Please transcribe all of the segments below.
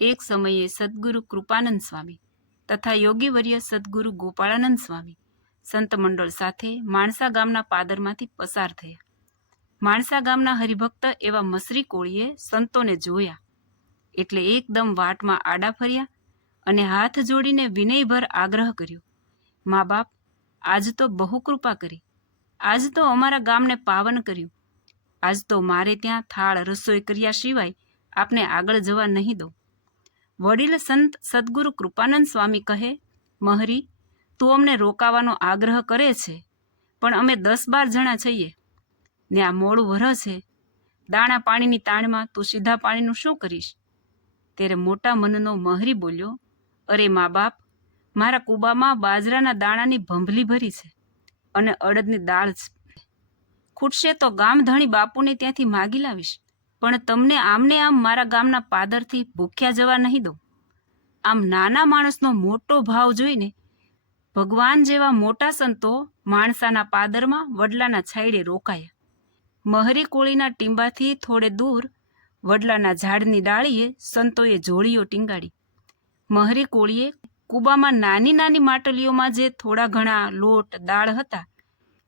એક સમયે સદગુરુ કૃપાનંદ સ્વામી તથા યોગીવર્ય સદગુરુ ગોપાળાનંદ સ્વામી સંત મંડળ સાથે માણસા ગામના પાદરમાંથી પસાર થયા. માણસા ગામના હરિભક્ત એવા મસરી કોળીએ સંતોને જોયા. એટલે એકદમ વાટમાં આડા ફર્યા અને હાથ જોડીને વિનયભર આગ્રહ કર્યો, મા બાપ, આજ તો બહુ કૃપા કરી. આજ તો અમારા ગામને પાવન કર્યું. આજ તો મારે ત્યાં થાળ રસોઈ કર્યા સિવાય આપને આગળ જવા નહીં દો વડીલ સંત સદગુરુ કૃપાનંદ સ્વામી કહે, મહરી, તું અમને રોકાવાનો આગ્રહ કરે છે, પણ અમે દસ બાર જણા છીએ. ને આ મોડું વરહ છે. દાણા પાણીની તાણમાં તું સીધા પાણીનું શું કરીશ? ત્યારે મોટા મનનો મહરી બોલ્યો, અરે મા બાપ, મારા કુબામાં બાજરાના દાણાની ભંભલી ભરી છે અને અડદની દાળ છે. ખૂટશે તો ગામધણી બાપુને ત્યાંથી માગી લાવીશ. પણ તમને આમને આમ મારા ગામના પાદરથી ભૂખ્યા જવા નહીં દો આમ નાના માણસનો મોટો ભાવ જોઈને ભગવાન જેવા મોટા સંતો માણસાના પાદરમાં વડલાના છાંયડે રોકાયા. મહરી કોળીના ટીંબાથી થોડે દૂર વડલાના ઝાડની ડાળીએ સંતોએ જોડીઓ ટીંગાડી. મહરી કોળીએ કુબામાં નાની નાની માટલીઓમાં જે થોડા ઘણા લોટ, દાળ હતા,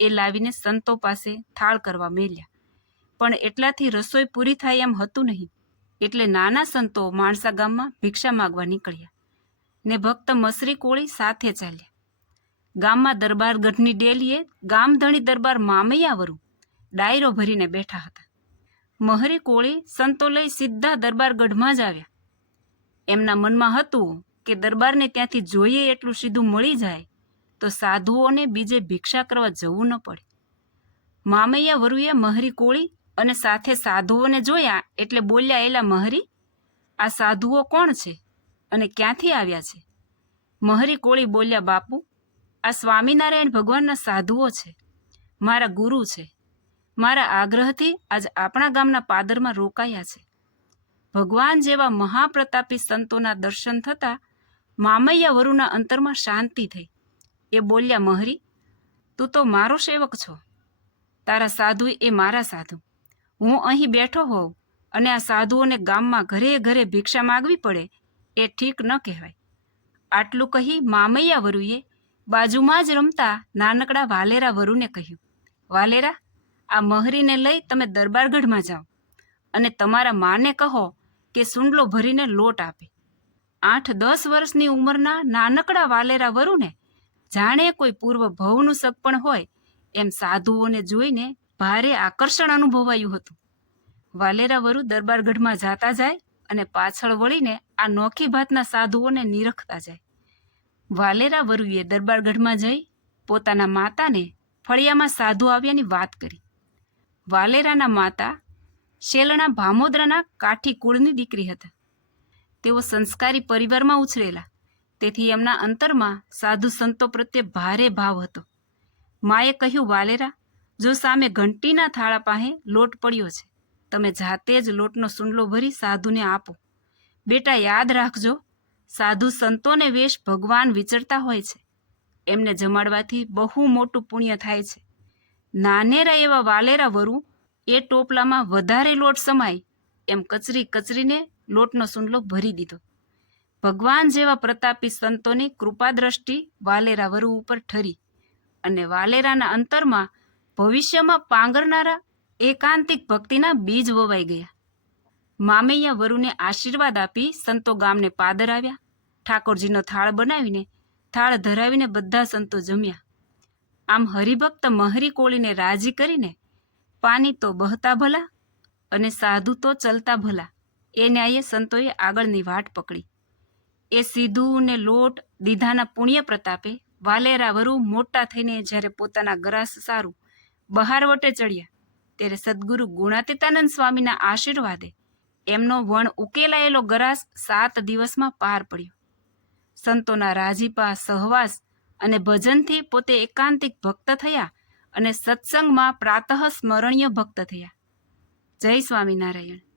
એ લાવીને સંતો પાસે થાળ કરવા મેલ્યા. પણ એટલાથી રસોઈ પૂરી થાય એમ હતું નહીં. એટલે નાના સંતો માણસા ગામમાં ભિક્ષા માગવા નીકળ્યા ને ભક્ત મસરી કોળી સાથે ચાલ્યા. ગામમાં દરબાર ગઢની ડેલીએ ગામધણી દરબાર મામૈયાવરું ડાયરો ભરીને બેઠા હતા. મહરી કોળી સંતો લઈ સીધા દરબાર ગઢમાં જ આવ્યા. એમના મનમાં હતું કે દરબારને ત્યાંથી જોઈએ એટલું સીધું મળી જાય તો સાધુઓને બીજે ભિક્ષા કરવા જવું ન પડે. મામૈયા વરુએ મહરી કોળી અને સાથે સાધુઓને જોયા એટલે બોલ્યા, એલા મહરી, આ સાધુઓ કોણ છે અને ક્યાંથી આવ્યા છે? મહરી કોળી બોલ્યા, બાપુ, આ સ્વામિનારાયણ ભગવાનના સાધુઓ છે, મારા ગુરુ છે. મારા આગ્રહથી આજ આપણા ગામના પાદરમાં રોકાયા છે. ભગવાન જેવા મહાપ્રતાપી સંતોના દર્શન થતાં મામૈયા વરુના અંતરમાં શાંતિ થઈ. એ બોલ્યા, મહરી, તું તો મારો સેવક છો. તારા સાધુ એ મારા સાધુ. હું અહીં બેઠો હોઉં અને આ સાધુઓને ગામમાં ઘરે ઘરે ભિક્ષા માગવી પડે એ ઠીક ન કહેવાય. આટલું કહી મામૈયા વરુએ બાજુમાં જ રમતા નાનકડા વાલેરા વરુને કહ્યું, વાલેરા, આ મહરીને લઈ તમે દરબારગઢમાં જાઓ અને તમારા માને કહો કે સુંડલો ભરીને લોટ આપે. આઠ દસ વર્ષની ઉંમરના નાનકડા વાલેરા વરુને જાણે કોઈ પૂર્વ ભવનું સગપણ હોય એમ સાધુઓને જોઈને ભારે આકર્ષણ અનુભવાયું હતું. વાલેરા વરુ દરબારગઢમાં જાતા જાય અને પાછળ વળીને આ નોખી ભાતના સાધુઓને નિરખતા જાય. વાલેરા વરુએ દરબારગઢમાં જઈ પોતાના માતાને ફળિયામાં સાધુ આવ્યાની વાત કરી. વાલેરાના માતા શેલણા ભામોદરાના કાઠી કુળની દીકરી હતા. તેઓ સંસ્કારી પરિવારમાં ઉછરેલા, તેથી એમના અંતરમાં સાધુ સંતો પ્રત્યે ભારે ભાવ હતો. માએ કહ્યું, વાલેરા જો સામે ઘંટીના થાળા પાસે લોટ પડ્યો છે, તમે જાતે જ લોટનો સુંડલો ભરી સાધુને આપો. બેટા, યાદ રાખજો, સાધુ સંતોને વેશ ભગવાન વિચરતા હોય છે. એમને જમાડવાથી બહુ મોટું પુણ્ય થાય છે. નાનેરા એવા વાલેરા વરુ એ ટોપલામાં વધારે લોટ સમાય એમ કચરી કચરીને લોટનો સુંડલો ભરી દીધો. ભગવાન જેવા પ્રતાપી સંતોની કૃપા દ્રષ્ટિ વાલેરા વરુ ઉપર ઠરી અને વાલેરાના અંતરમાં ભવિષ્યમાં પાંગરનારા એકાંતિક ભક્તિના બીજ વવાઈ ગયા. મામૈયા વરુને આશીર્વાદ આપી સંતો ગામને પાદર આવ્યા. ઠાકોરજીનો થાળ બનાવીને થાળ ધરાવીને બધા સંતો જમ્યા. આમ હરિભક્ત મહરી કોળીને રાજી કરીને પાણી તો બહતા ભલા અને સાધુ તો ચલતા ભલા. એ ન્યાયે સંતોએ આગળની વાટ પકડી. એ સીધું ને લોટ દીધાના પુણ્ય પ્રતાપે વાલેરા વરુ મોટા થઈને જ્યારે પોતાના ગરાસ સારું બહાર વટે ચડ્યા. ત્યારે સદગુરુ ગુણાતીતાનંદ સ્વામીના આશીર્વાદે એમનો વણ ઉકેલાયેલો ગરાસ સાત દિવસમાં પાર પડ્યો. સંતોના રાજીપા, સહવાસ અને ભજનથી પોતે એકાંતિક ભક્ત થયા અને સત્સંગમાં પ્રાતઃ સ્મરણીય ભક્ત થયા. જય સ્વામિનારાયણ.